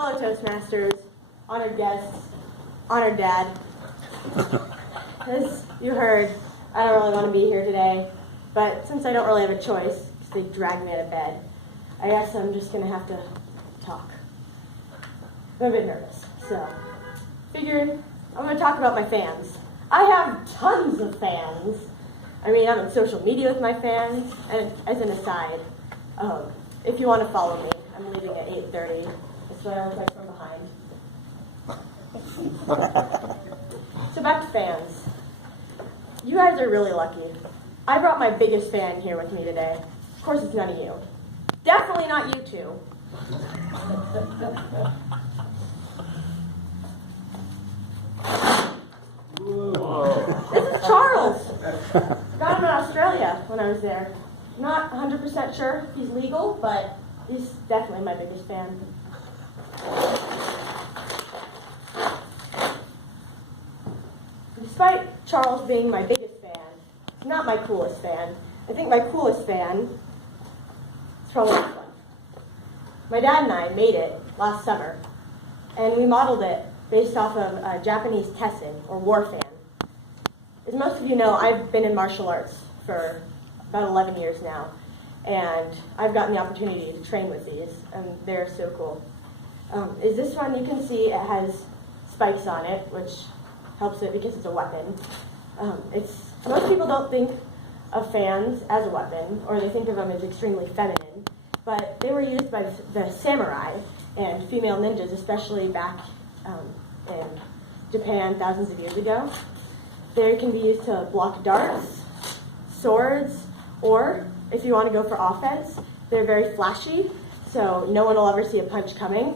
fellow Toastmasters, honored guests, honored dad. As you heard, I don't really want to be here today, but since I don't really have a choice, because they dragged me out of bed, I guess I'm just going to have to talk. I'm a bit nervous, so figured I'm going to talk about my fans. I have tons of fans. I mean, I'm on social media with my fans, and as an aside, if you want to follow me, I'm leaving at 8:30. That's what I look like from behind. So back to fans. You guys are really lucky. I brought my biggest fan here with me today. Of course, it's none of you. Definitely not you two. This is Charles. Got him in Australia when I was there. Not 100% sure if he's legal, but he's definitely my biggest fan. Despite Charles being my biggest fan, he's not my coolest fan. I think my coolest fan is probably this one. My dad and I made it last summer, and we modeled it based off of a Japanese tessin, or war fan. As most of you know, I've been in martial arts for about 11 years now, and I've gotten the opportunity to train with these, and they're so cool. Is this one? You can see it has spikes on it, which helps it because it's a weapon. Most people don't think of fans as a weapon, or they think of them as extremely feminine, but they were used by the samurai and female ninjas, especially back in Japan thousands of years ago. They can be used to block darts, swords, or if you want to go for offense, they're very flashy, so no one will ever see a punch coming.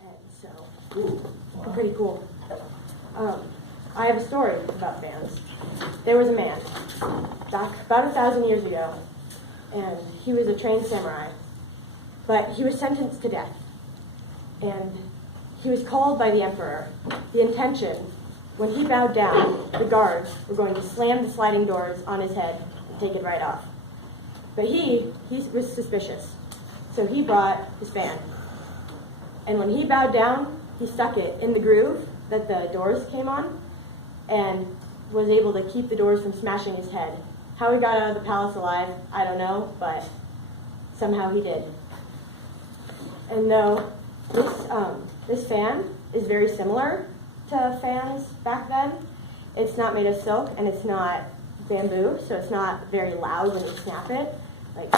And so, they're pretty cool. I have a story about fans. There was a man back about 1,000 years ago, and he was a trained samurai, but he was sentenced to death. And he was called by the emperor. The intention, when he bowed down, the guards were going to slam the sliding doors on his head and take it right off. But he was suspicious, so he brought his fan. And when he bowed down, he stuck it in the groove that the doors came on and was able to keep the doors from smashing his head. How he got out of the palace alive, I don't know, but somehow he did. And though this fan is very similar to fans back then, it's not made of silk and it's not bamboo, so it's not very loud when you snap it. Like,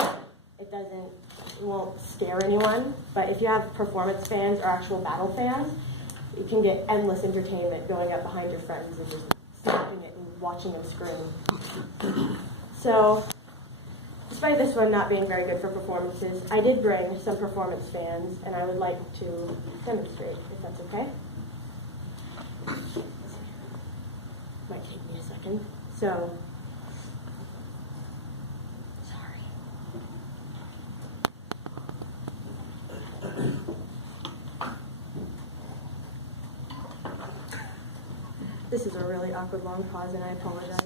it won't scare anyone. But if you have performance fans or actual battle fans, you can get endless entertainment going up behind your friends and just snapping it and watching them scream. So, despite this one not being very good for performances, I did bring some performance fans, and I would like to demonstrate, if that's okay. Might take me a second. So, sorry. This is a really awkward long pause, and I apologize.